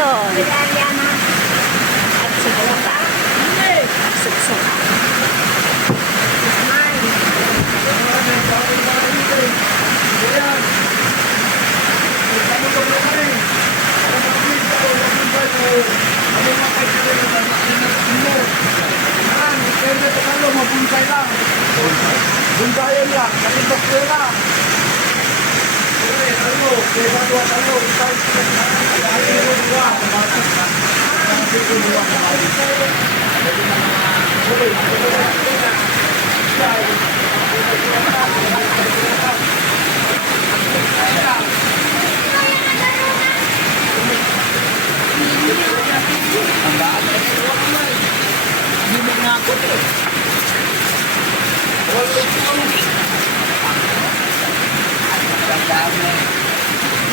Ayun. At suksuka. Suksuka. Bunsayan lang, nakipag ko lang.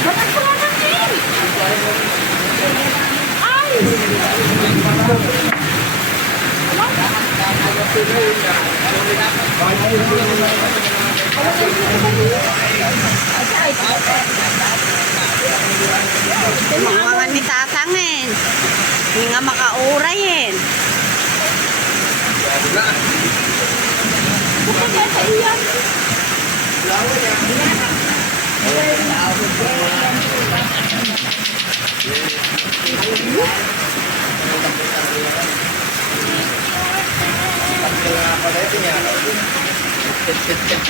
Bakit ko natin? Ay! Mga ni tatangin. Hindi nga makaurayin. Bukod yan sa iyan.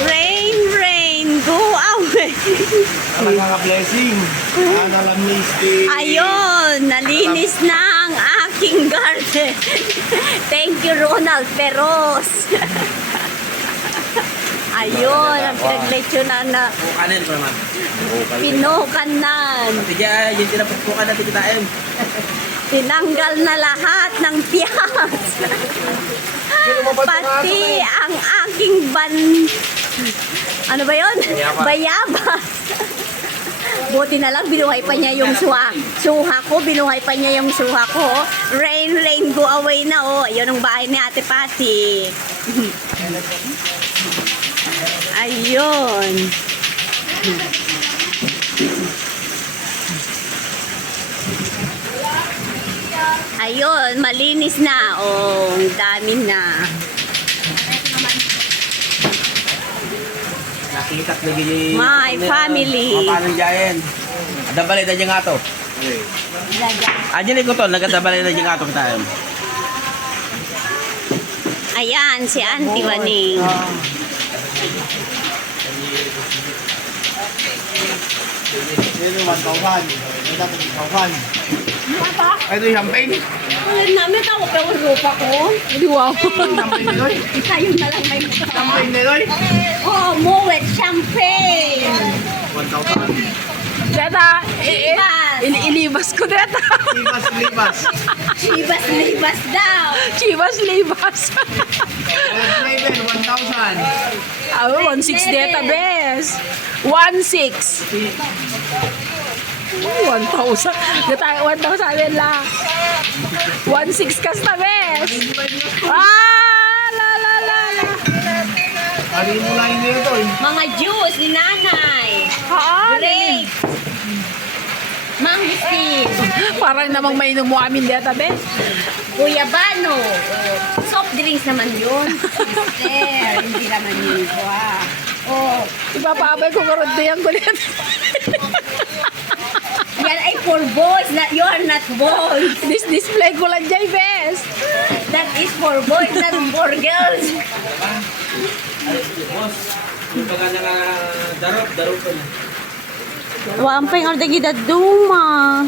Rain, rain, go away. Mga blessing. Ayun, nalinis na ang aking garden. Thank you, Ronald Peros. Ayun, ang pinagletsyonan na Pukanan pa naman. pinukanan. Tiga, yung tinapagpukan natin kita M. Tinanggal na lahat ng piyas. Pati ang aking ano ba yun? Bayabas. Buti na lang, binuhay pa niya yung suha ko. Binuhay pa niya yung suha ko. Rain, rain, go away na. Oh, yun ang bahay ni Ate Pati. Ayun. Ayun, malinis na. Oh, ang dami na. Nakita ko lagi. My family. Paano dyan? Dabalay na dyan nga to. Andiyan ko to, nagdabalay na dyan nga to tayo. Ayan, si Auntie Waning. Ito, 1,000. Ito, 1,000. Ito yung champagne. Namin ako, pero lupa ko. Hindi, wow. Champagne nila. Tayo na lang may Champagne nila. oh, Moet Champagne. 1,000. Deta, Chivas. ilibas ko deta. Libas. Chivas, libas daw. Chivas libas. Red label, 1,000. Ah, 1.6 deta, bes. 1.6. 1,000. Deta, 1,000 din lang. 1.6 kasta, bes. Ah, la la la la. Ano mo lang nito eh. Mga juice ni nanay. Grape. Mangustin. Parang namang mainom mo amin deta, bes. Guyabano. Soft drinks naman yun. Sister, hindi naman yun. Wow. Oh, Ipapabay ko karon yan ko deta. yan ay for boys. You are not boys. Display ko lang dyan, bes. That is for boys, not for girls. Boss, yung pagka darop ko na. Wamping ang dagida duma.